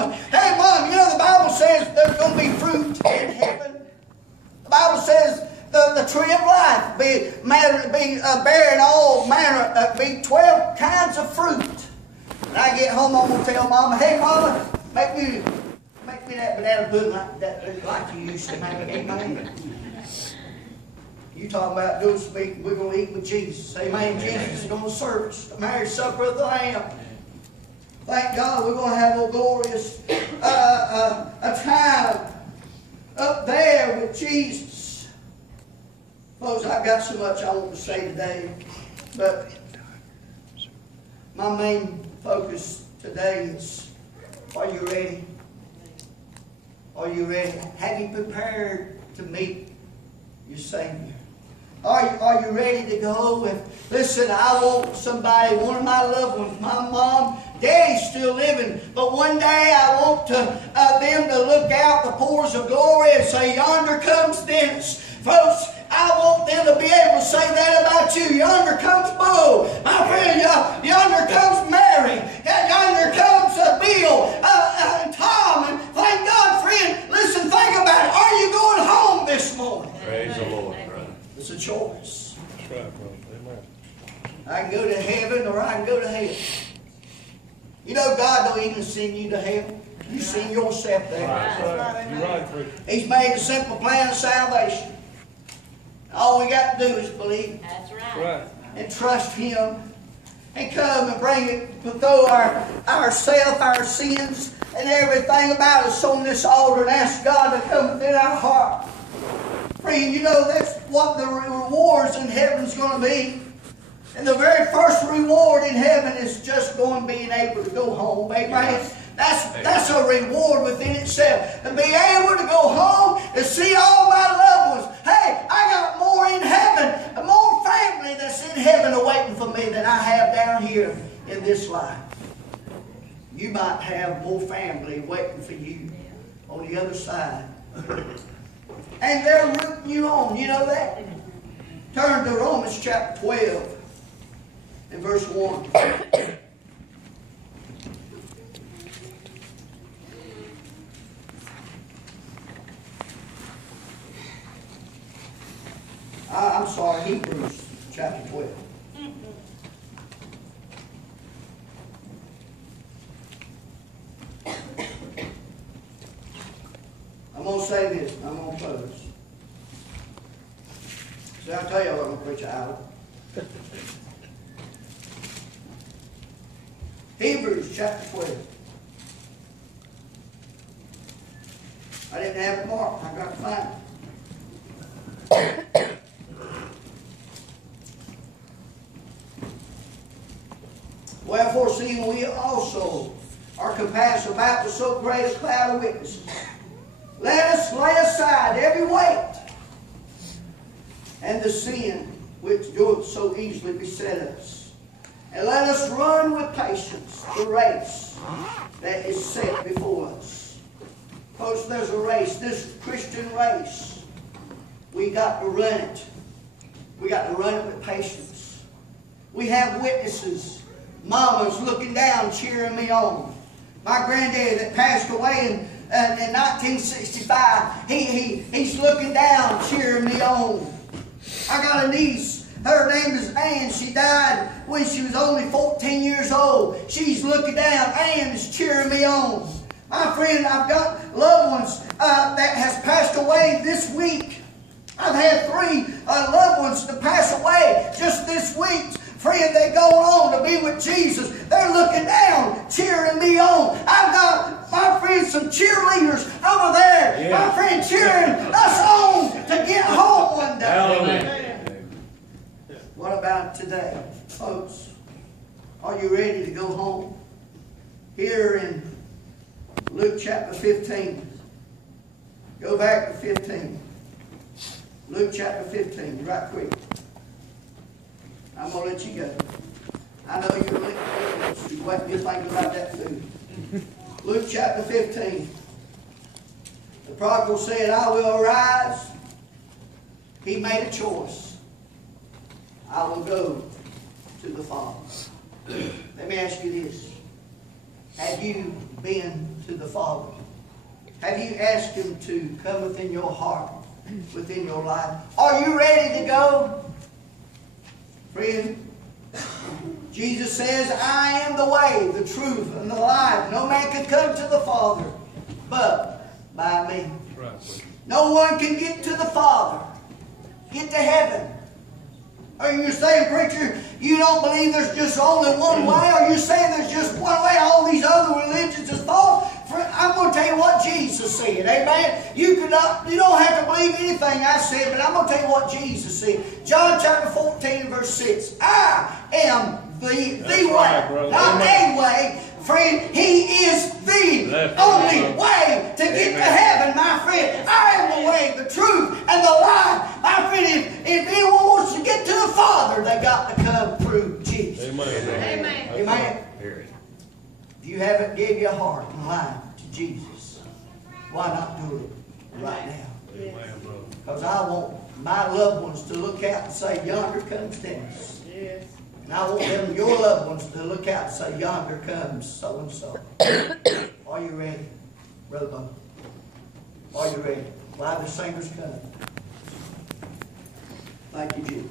mama, hey, Mom, you know the Bible says there's going to be fruit in heaven. The Bible says the tree of life be bearing all manner, be 12 kinds of fruit. When I get home, I'm going to tell Mama, hey, Mama, make me that banana pudding like you used to make. Amen. You talking about doing speaking, we're going to eat with Jesus. Amen. Jesus is going to serve us the marriage supper of the Lamb. Thank God we're going to have a glorious a time up there with Jesus. Folks, I've got so much I want to say today, but my main focus today is, are you ready? Are you ready? Have you prepared to meet your Savior? Are you ready to go? And listen, I want somebody, one of my loved ones, my mom, Daddy's still living, but one day I want them to look out the pores of glory and say, yonder comes Dennis. Folks, I want them to be able to say that about you. Yonder comes Bo. My friend, yonder comes Mary. Yonder comes Bill and Tom. And thank God, friend, listen, think about it. Are you going home this morning? Praise the Lord. It's a choice. That's right, brother. Amen. I can go to heaven or I can go to hell. You know, God don't even send you to hell. You send yourself there. That's right. You're right, preacher. He's made a simple plan of salvation. All we got to do is believe. That's right. That's right. And trust Him. And come and bring it, throw our sins and everything about us on this altar and ask God to come within our heart. Friend, you know that's what the rewards in heaven's going to be. And the very first reward in heaven is just being able to go home. Amen. That's a reward within itself. To be able to go home and see all my loved ones. Hey, I got more in heaven, more family that's in heaven awaiting for me than I have down here in this life. You might have more family waiting for you on the other side. And they're rooting you on. You know that? Turn to Romans chapter 12 and verse 1. I'm sorry, Hebrews chapter 12. I'm going to say this, and I'm going to close. See, I'll tell you what I'm going to preach out. Hebrews chapter 12. I didn't have it marked. I got to find it. Wherefore, seeing we also are compassed about with so great a cloud of witnesses, let us lay aside every weight and the sin which doeth so easily beset us, and let us run with patience the race that is set before us. Folks, there's a race, this Christian race. We got to run it. We got to run it with patience. We have witnesses. Mama's looking down, cheering me on. My granddad that passed away in 1965, he's looking down, cheering me on. I got a niece. Her name is Ann. She died when she was only 14 years old. She's looking down. Ann is cheering me on. My friend, I've got loved ones that has passed away this week. I've had 3 loved ones to pass away just this week. Friend, they go on to be with Jesus. They're looking down, cheering me on. I've got, my friend, some cheerleaders over there. Yeah. My friend cheering us on to get home one day. Hallelujah. What about today, folks? Are you ready to go home? Here in Luke chapter 15. Go back to 15. Luke chapter 15, right quick. I'm going to let you go. I know you're waiting to think about that food. Luke chapter 15. The prodigal said, I will arise. He made a choice. I will go to the Father. Let me ask you this. Have you been to the Father? Have you asked Him to come within your heart, within your life? Are you ready to go? Friend, Jesus says, I am the way, the truth, and the life. No man can come to the Father but by me. Right. No one can get to the Father, get to heaven. Are you saying, preacher, you don't believe there's just only one way? Are you saying there's just one way? All these other religions is false? I'm going to tell you what Jesus said. Amen. You don't have to believe anything I said, but I'm going to tell you what Jesus said. John chapter 14, verse 6. I am the way, right, not a way. Friend, He is the only way to get to heaven, my friend. I am the way, the truth, and the life. My friend, if anyone wants to get to the Father, they got to come through Jesus. Amen. Amen. If you haven't gave your heart and life to Jesus, why not do it right now? Amen, brother. Because I want my loved ones to look out and say, yonder comes Dennis. Yes. And I want them, your loved ones, to look out and say, yonder comes so-and-so. Are you ready, Brother Bo? Are you ready? Why the singers come? Thank you, Jesus.